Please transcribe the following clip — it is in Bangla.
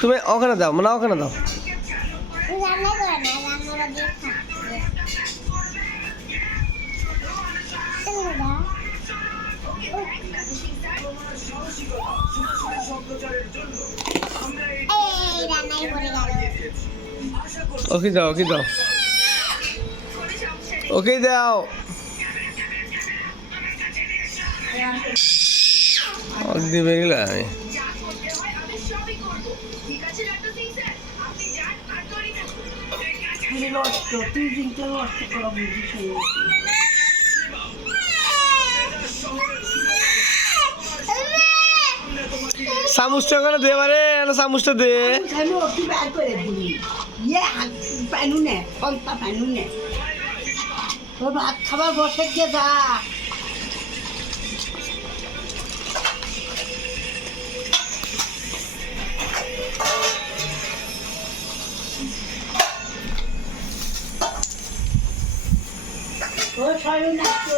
তুমি ওখানে দাও, মানে ওখানে দাও। ওকে দাও, ওকে দাও, ওকে দাও। দিবে গেলে আমি চামচটা ওখানে দে, মানে চামচটা দে। ভাত খাবার বসে গিয়ে যা ও সবাই